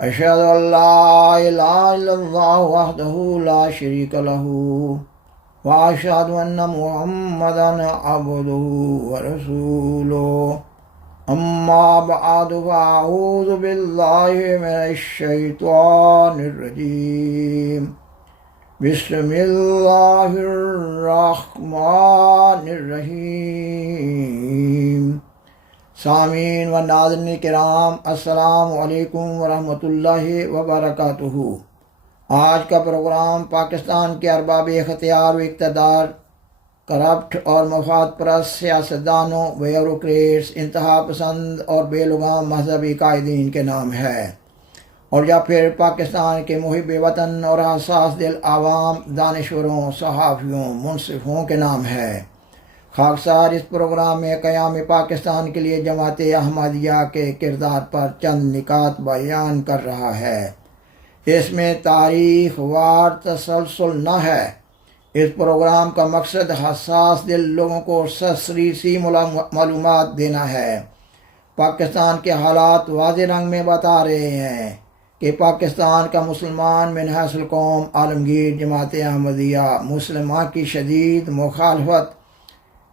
أشهد أن لا إله إلا الله وحده لا شريك له وأشهد أن محمدا عبده ورسوله أما بعد فأعوذ بالله من الشيطان الرجيم بسم الله الرحمن الرحیم۔ سامعین و ناظرین کرام، السلام علیکم ورحمۃ اللہ وبرکاتہ۔ آج کا پروگرام پاکستان کے ارباب اختیار و اقتدار، کرپٹ اور مفاد پرست سیاستدانوں، بیوروکریٹس، انتہا پسند اور بے لگام مذہبی قائدین کے نام ہے، اور یا پھر پاکستان کے محب وطن اور حساس دل عوام، دانشوروں، صحافیوں، منصفوں کے نام ہے۔ خاکسار اس پروگرام میں قیام پاکستان کے لیے جماعت احمدیہ کے کردار پر چند نکات بیان کر رہا ہے۔ اس میں تاریخ وار تسلسل نہ ہے۔ اس پروگرام کا مقصد حساس دل لوگوں کو سرسری سی معلومات دینا ہے۔ پاکستان کے حالات واضح رنگ میں بتا رہے ہیں کہ پاکستان کا مسلمان من حیث القوم عالمگیر جماعت احمدیہ مسلمہ کی شدید مخالفت،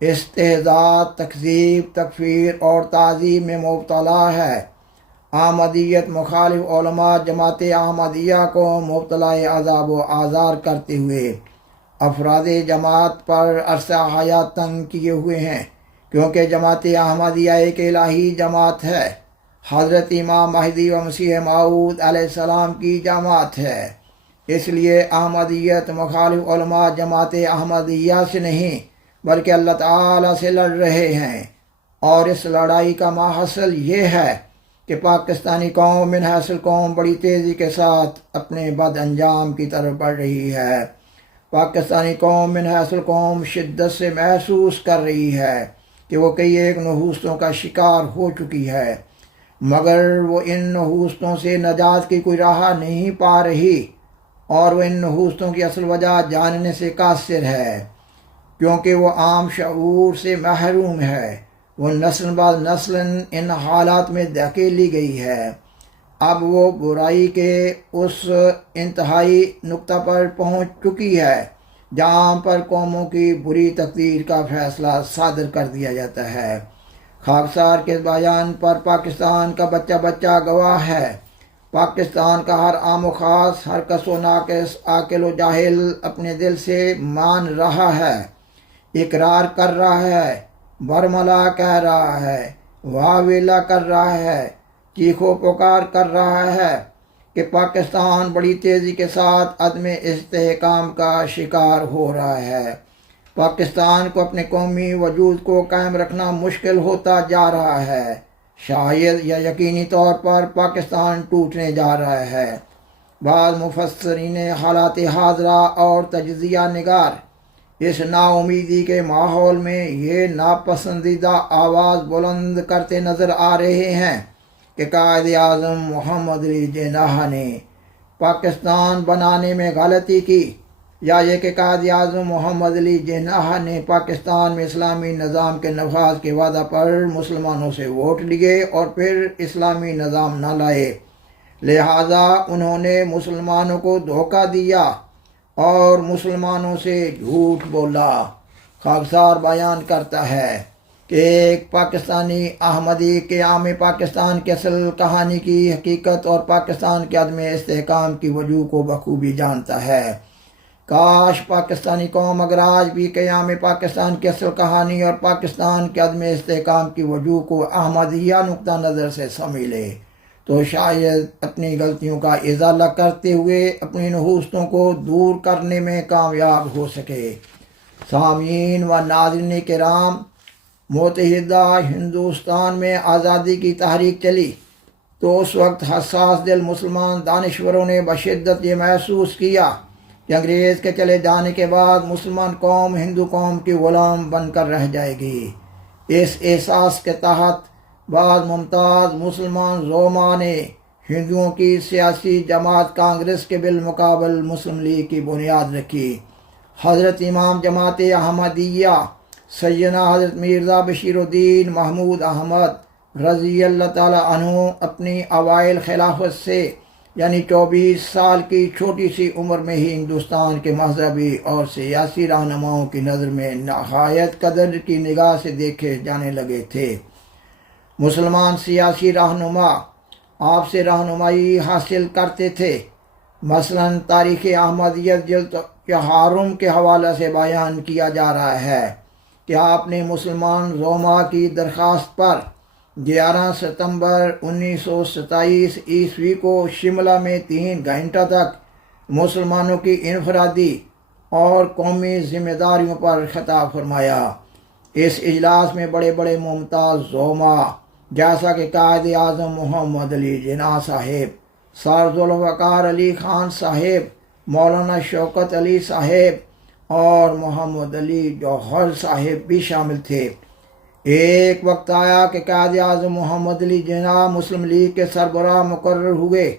استہزاء، تکذیب، تکفیر اور تعظیم میں مبتلا ہے۔ احمدیت مخالف علماء جماعت احمدیہ کو مبتلا عذاب و آزار کرتے ہوئے افراد جماعت پر عرصہ حیات تنگ کیے ہوئے ہیں، کیونکہ جماعت احمدیہ ایک الہی جماعت ہے، حضرت امام مہدی و مسیح موعود علیہ السلام کی جماعت ہے۔ اس لیے احمدیت مخالف علماء جماعت احمدیہ سے نہیں بلکہ اللہ تعالیٰ سے لڑ رہے ہیں، اور اس لڑائی کا ماحصل یہ ہے کہ پاکستانی قوم من حیث القوم بڑی تیزی کے ساتھ اپنے بد انجام کی طرف بڑھ رہی ہے۔ پاکستانی قوم من حیث القوم شدت سے محسوس کر رہی ہے کہ وہ کئی ایک نحوستوں کا شکار ہو چکی ہے، مگر وہ ان نحوستوں سے نجات کی کوئی راہ نہیں پا رہی، اور وہ ان نحوستوں کی اصل وجہ جاننے سے قاصر ہے، کیونکہ وہ عام شعور سے محروم ہے۔ وہ نسل بعد نسل ان حالات میں دھکیلی گئی ہے۔ اب وہ برائی کے اس انتہائی نقطہ پر پہنچ چکی ہے جہاں پر قوموں کی بری تقدیر کا فیصلہ صادر کر دیا جاتا ہے۔ خاکسار کے بیان پر پاکستان کا بچہ بچہ گواہ ہے۔ پاکستان کا ہر عام و خاص، ہر کس و ناقص، عاقل و جاہل اپنے دل سے مان رہا ہے، اقرار کر رہا ہے، برملا کہہ رہا ہے، واہ ویلا کر رہا ہے، چیخو پکار کر رہا ہے کہ پاکستان بڑی تیزی کے ساتھ عدم استحکام کا شکار ہو رہا ہے۔ پاکستان کو اپنے قومی وجود کو قائم رکھنا مشکل ہوتا جا رہا ہے۔ شاید یا یقینی طور پر پاکستان ٹوٹنے جا رہا ہے۔ بعض مفسرین حالات حاضرہ اور تجزیہ نگار اس نا امیدی کے ماحول میں یہ ناپسندیدہ آواز بلند کرتے نظر آ رہے ہیں کہ قائد اعظم محمد علی جناح نے پاکستان بنانے میں غلطی کی، یا یہ کہ قائد اعظم محمد علی جناح نے پاکستان میں اسلامی نظام کے نفاذ کے وعدہ پر مسلمانوں سے ووٹ لیے اور پھر اسلامی نظام نہ لائے، لہذا انہوں نے مسلمانوں کو دھوکہ دیا اور مسلمانوں سے جھوٹ بولا۔ خاکسار بیان کرتا ہے کہ ایک پاکستانی احمدی قیام پاکستان کی اصل کہانی کی حقیقت اور پاکستان کے عدم استحکام کی وجوہ کو بخوبی جانتا ہے۔ کاش پاکستانی قوم اگر آج بھی قیام پاکستان کی اصل کہانی اور پاکستان کے عدم استحکام کی وجوہ کو احمدیہ نقطہ نظر سے سمجھ لے تو شاید اپنی غلطیوں کا ازالہ کرتے ہوئے اپنی نحوستوں کو دور کرنے میں کامیاب ہو سکے۔ سامعین و ناظرین کرام، متحدہ ہندوستان میں آزادی کی تحریک چلی تو اس وقت حساس دل مسلمان دانشوروں نے بشدت یہ محسوس کیا کہ انگریز کے چلے جانے کے بعد مسلمان قوم ہندو قوم کی غلام بن کر رہ جائے گی۔ اس احساس کے تحت بعض ممتاز مسلمان زعماء نے ہندوؤں کی سیاسی جماعت کانگریس کے بالمقابل مسلم لیگ کی بنیاد رکھی۔ حضرت امام جماعت احمدیہ سیدنا حضرت مرزا بشیر الدین محمود احمد رضی اللہ تعالی عنہ اپنی اوائل خلافت سے یعنی 24 سال کی چھوٹی سی عمر میں ہی ہندوستان کے مذہبی اور سیاسی رہنماؤں کی نظر میں نہایت قدر کی نگاہ سے دیکھے جانے لگے تھے۔ مسلمان سیاسی رہنما آپ سے رہنمائی حاصل کرتے تھے۔ مثلاً تاریخ احمدیت جلد چہارم کے حوالے سے بیان کیا جا رہا ہے کہ آپ نے مسلمان زعماء کی درخواست پر 11 ستمبر 1927 عیسوی کو شملہ میں 3 گھنٹہ تک مسلمانوں کی انفرادی اور قومی ذمہ داریوں پر خطاب فرمایا۔ اس اجلاس میں بڑے بڑے ممتاز زعماء جیسا کہ قائد اعظم محمد علی جناح صاحب، سر ذوالفقار علی خان صاحب، مولانا شوکت علی صاحب اور محمد علی جوہر صاحب بھی شامل تھے۔ ایک وقت آیا کہ قائد اعظم محمد علی جناح مسلم لیگ کے سربراہ مقرر ہوئے۔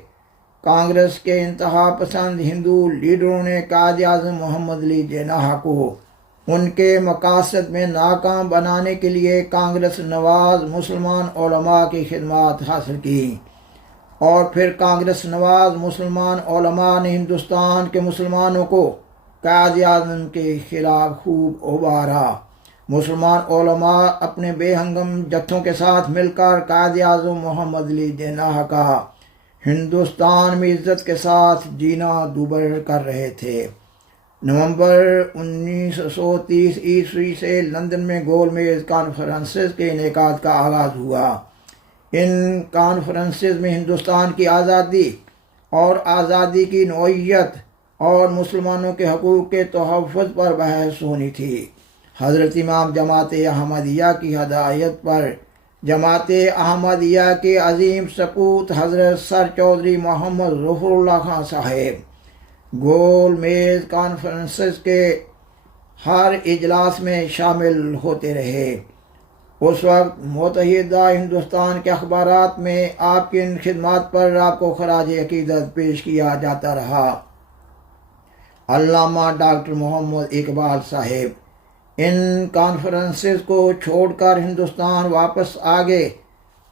کانگریس کے انتہا پسند ہندو لیڈروں نے قائد اعظم محمد علی جناح کو ان کے مقاصد میں ناکام بنانے کے لیے کانگریس نواز مسلمان علماء کی خدمات حاصل کی، اور پھر کانگریس نواز مسلمان علماء نے ہندوستان کے مسلمانوں کو قائد اعظم کے خلاف خوب ابھارا۔ مسلمان علماء اپنے بے ہنگم جتھوں کے ساتھ مل کر قائد اعظم محمد علی جناح کا ہندوستان میں عزت کے ساتھ جینا دوبر کر رہے تھے۔ نومبر 1930 عیسوی سے لندن میں گول میز کانفرنسز کے انعقاد کا آغاز ہوا۔ ان کانفرنسز میں ہندوستان کی آزادی اور آزادی کی نوعیت اور مسلمانوں کے حقوق کے تحفظ پر بحث ہونی تھی۔ حضرت امام جماعت احمدیہ کی ہدایت پر جماعت احمدیہ کے عظیم سپوت حضرت سر چودھری محمد ظفر اللہ خان صاحب گول میز کانفرنسز کے ہر اجلاس میں شامل ہوتے رہے۔ اس وقت متحدہ ہندوستان کے اخبارات میں آپ کی ان خدمات پر آپ کو خراج عقیدت پیش کیا جاتا رہا۔ علامہ ڈاکٹر محمد اقبال صاحب ان کانفرنسز کو چھوڑ کر ہندوستان واپس آگے۔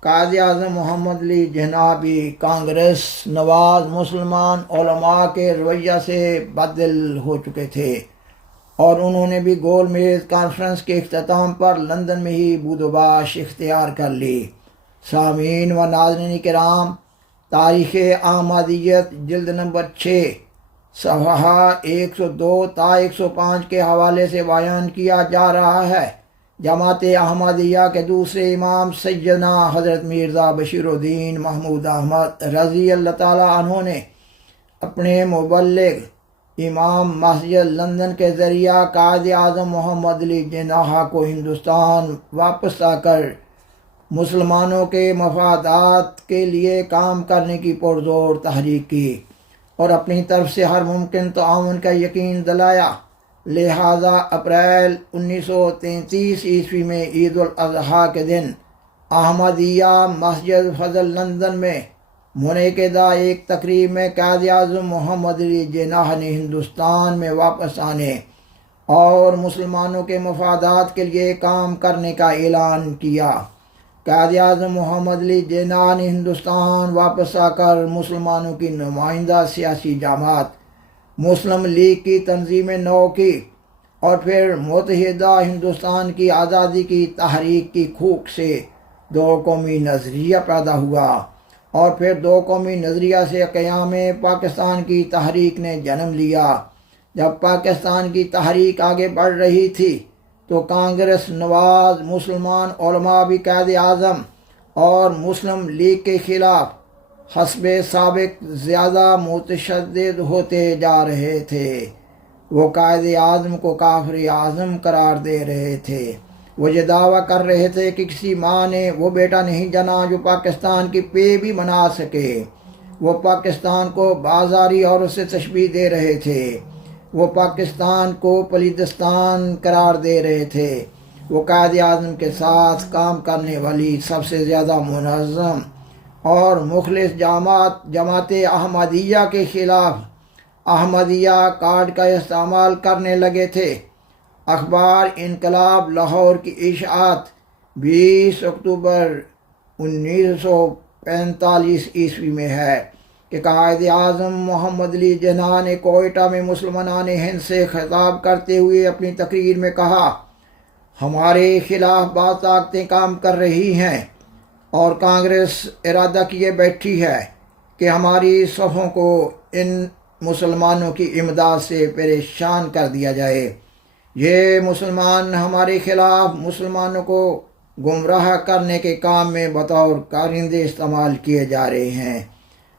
قائد اعظم محمد علی جناح بھی کانگریس نواز مسلمان علماء کے رویہ سے بدل ہو چکے تھے، اور انہوں نے بھی گول میز کانفرنس کے اختتام پر لندن میں ہی بود و باش اختیار کر لی۔ سامعین و ناظرین کرام، تاریخ احمدیت جلد نمبر 6 صفحہ 102 تا 105 کے حوالے سے بیان کیا جا رہا ہے۔ جماعت احمدیہ کے دوسرے امام سیدنا حضرت مرزا بشیر الدین محمود احمد رضی اللہ تعالیٰ عنہ نے اپنے مبلغ امام مسجد لندن کے ذریعہ قائد اعظم محمد علی جناح کو ہندوستان واپس آ کر مسلمانوں کے مفادات کے لیے کام کرنے کی پرزور تحریک کی اور اپنی طرف سے ہر ممکن تعاون کا یقین دلایا۔ لہذا اپریل 1933 عیسوی میں عید الاضحیٰ کے دن احمدیہ مسجد فضل لندن میں منعقدہ ایک تقریب میں قائد اعظم محمد علی جناح نے ہندوستان میں واپس آنے اور مسلمانوں کے مفادات کے لیے کام کرنے کا اعلان کیا۔ قائد اعظم محمد علی جناح نے ہندوستان واپس آ کر مسلمانوں کی نمائندہ سیاسی جماعت مسلم لیگ کی تنظیم نو کی، اور پھر متحدہ ہندوستان کی آزادی کی تحریک کی کھوک سے دو قومی نظریہ پیدا ہوا، اور پھر دو قومی نظریہ سے قیام پاکستان کی تحریک نے جنم لیا۔ جب پاکستان کی تحریک آگے بڑھ رہی تھی تو کانگریس نواز مسلمان علماء بھی قائد اعظم اور مسلم لیگ کے خلاف حسب سابق زیادہ متشدد ہوتے جا رہے تھے۔ وہ قائد اعظم کو کافر اعظم قرار دے رہے تھے۔ وہ یہ دعویٰ کر رہے تھے کہ کسی ماں نے وہ بیٹا نہیں جنا جو پاکستان کی پے بھی بنا سکے۔ وہ پاکستان کو بازاری عورت سے تشبیہ دے رہے تھے۔ وہ پاکستان کو پلیدستان قرار دے رہے تھے۔ وہ قائد اعظم کے ساتھ کام کرنے والی سب سے زیادہ منظم اور مخلص جماعت احمدیہ کے خلاف احمدیہ کارڈ کا استعمال کرنے لگے تھے۔ اخبار انقلاب لاہور کی اشاعت 20 اکتوبر 1945 عیسوی میں ہے کہ قائد اعظم محمد علی جناح نے کوئٹہ میں مسلمان ہند سے خطاب کرتے ہوئے اپنی تقریر میں کہا، ہمارے خلاف بعض طاقتیں کام کر رہی ہیں اور کانگریس ارادہ کیے بیٹھی ہے کہ ہماری صفوں کو ان مسلمانوں کی امداد سے پریشان کر دیا جائے۔ یہ مسلمان ہمارے خلاف مسلمانوں کو گمراہ کرنے کے کام میں بطور کارندے استعمال کیے جا رہے ہیں۔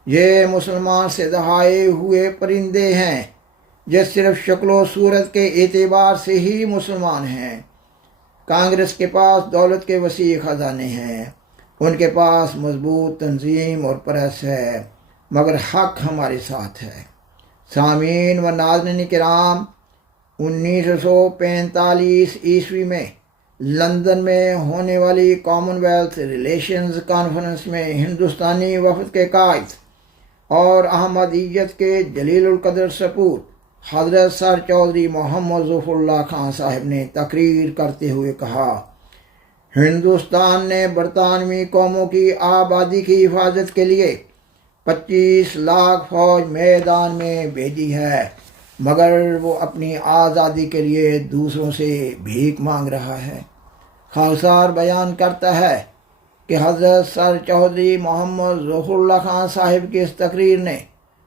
یہ مسلمان سے دہائے ہوئے پرندے ہیں جو صرف شکل و صورت کے اعتبار سے ہی مسلمان ہیں۔ کانگریس کے پاس دولت کے وسیع خزانے ہیں، ان کے پاس مضبوط تنظیم اور پریس ہے، مگر حق ہمارے ساتھ ہے۔ سامعین و ناظرین کرام، 1945 عیسوی میں لندن میں ہونے والی کامن ویلتھ ریلیشنز کانفرنس میں ہندوستانی وفد کے قائد اور احمدیت کے جلیل القدر سپوت حضرت سر چودھری محمد ظفر اللہ خان صاحب نے تقریر کرتے ہوئے کہا، ہندوستان نے برطانوی قوموں کی آبادی کی حفاظت کے لیے 25 لاکھ فوج میدان میں بھیجی ہے، مگر وہ اپنی آزادی کے لیے دوسروں سے بھیک مانگ رہا ہے۔ خاکسار بیان کرتا ہے کہ حضرت سر چودھری محمد ظفر اللہ خان صاحب کی اس تقریر نے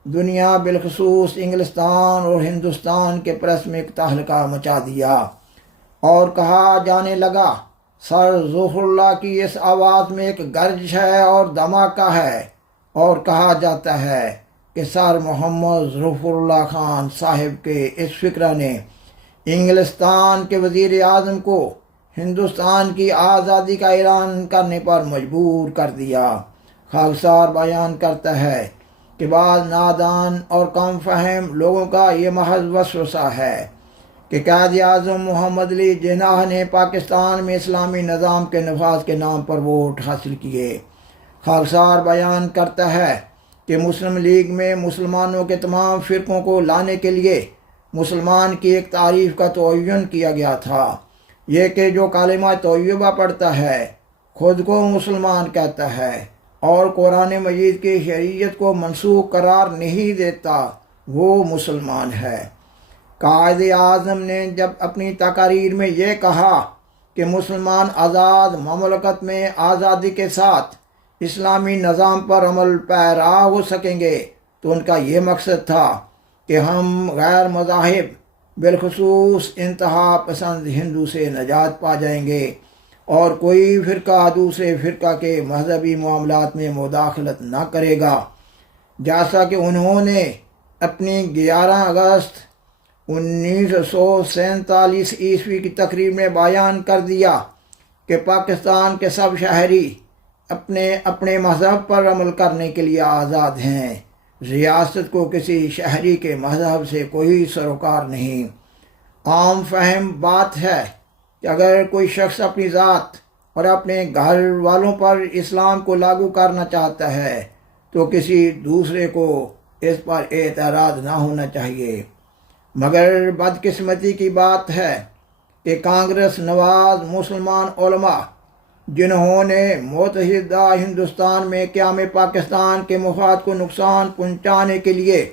دنیا بالخصوص انگلستان اور ہندوستان کے پریس میں ایک تہلکہ مچا دیا، اور کہا جانے لگا سر ظفر اللہ کی اس آواز میں ایک گرج ہے اور دھماکہ ہے، اور کہا جاتا ہے کہ سر محمد ظفر اللہ خان صاحب کے اس فکرہ نے انگلستان کے وزیر اعظم کو ہندوستان کی آزادی کا اعلان کرنے پر مجبور کر دیا۔ خاکسار بیان کرتا ہے کہ بعض نادان اور کم فہم لوگوں کا یہ محض وسوسہ ہے کہ قائد اعظم محمد علی جناح نے پاکستان میں اسلامی نظام کے نفاذ کے نام پر ووٹ حاصل کیے۔ خاکسار بیان کرتا ہے کہ مسلم لیگ میں مسلمانوں کے تمام فرقوں کو لانے کے لیے مسلمان کی ایک تعریف کا تعین کیا گیا تھا، یہ کہ جو کلمہ طیبہ پڑھتا ہے خود کو مسلمان کہتا ہے اور قرآن مجید کی شریعت کو منسوخ قرار نہیں دیتا، وہ مسلمان ہے۔ قائد اعظم نے جب اپنی تقاریر میں یہ کہا کہ مسلمان آزاد مملکت میں آزادی کے ساتھ اسلامی نظام پر عمل پیرا ہو سکیں گے، تو ان کا یہ مقصد تھا کہ ہم غیر مذاہب بالخصوص انتہا پسند ہندو سے نجات پا جائیں گے اور کوئی فرقہ دوسرے فرقہ کے مذہبی معاملات میں مداخلت نہ کرے گا، جیسا کہ انہوں نے اپنی 11 اگست 1947 عیسوی کی تقریر میں بیان کر دیا کہ پاکستان کے سب شہری اپنے اپنے مذہب پر عمل کرنے کے لیے آزاد ہیں، ریاست کو کسی شہری کے مذہب سے کوئی سروکار نہیں۔ عام فہم بات ہے کہ اگر کوئی شخص اپنی ذات اور اپنے گھر والوں پر اسلام کو لاگو کرنا چاہتا ہے تو کسی دوسرے کو اس پر اعتراض نہ ہونا چاہیے، مگر بدقسمتی کی بات ہے کہ کانگریس نواز مسلمان علماء جنہوں نے متحدہ ہندوستان میں قیام پاکستان کے مفاد کو نقصان پہنچانے کے لیے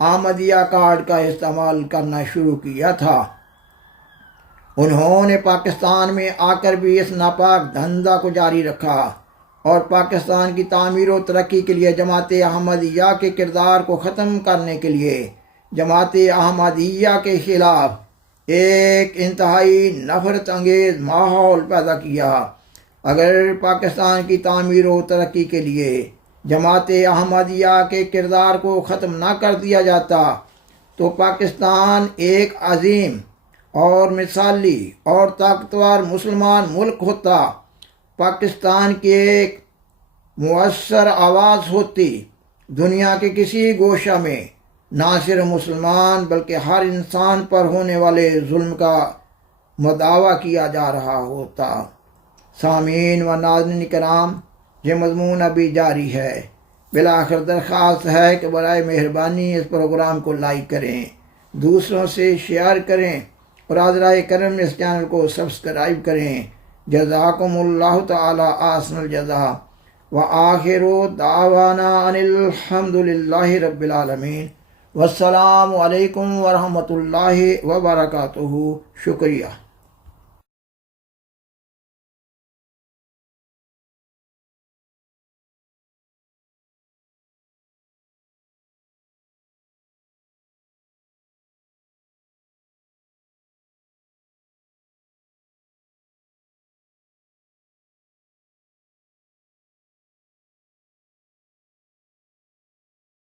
احمدیہ کارڈ کا استعمال کرنا شروع کیا تھا، انہوں نے پاکستان میں آ کر بھی اس ناپاک دھندا کو جاری رکھا اور پاکستان کی تعمیر و ترقی کے لیے جماعت احمدیہ کے کردار کو ختم کرنے کے لیے جماعت احمدیہ کے خلاف ایک انتہائی نفرت انگیز ماحول پیدا کیا۔ اگر پاکستان کی تعمیر و ترقی کے لیے جماعت احمدیہ کے کردار کو ختم نہ کر دیا جاتا تو پاکستان ایک عظیم اور مثالی اور طاقتور مسلمان ملک ہوتا، پاکستان کی ایک مؤثر آواز ہوتی، دنیا کے کسی گوشہ میں نہ صرف مسلمان بلکہ ہر انسان پر ہونے والے ظلم کا مداوع کیا جا رہا ہوتا۔ سامعین و ناظرین کرام، یہ مضمون ابھی جاری ہے۔ بالآخر درخواست ہے کہ برائے مہربانی اس پروگرام کو لائک کریں، دوسروں سے شیئر کریں اور حضرائے کرم اس چینل کو سبسکرائب کریں۔ جزاکم اللہ تعالی احسن الجزا۔ وآخر دعوانا ان الحمد للہ رب العالمین۔ والسلام علیکم ورحمۃ اللہ وبرکاتہ۔ شکریہ۔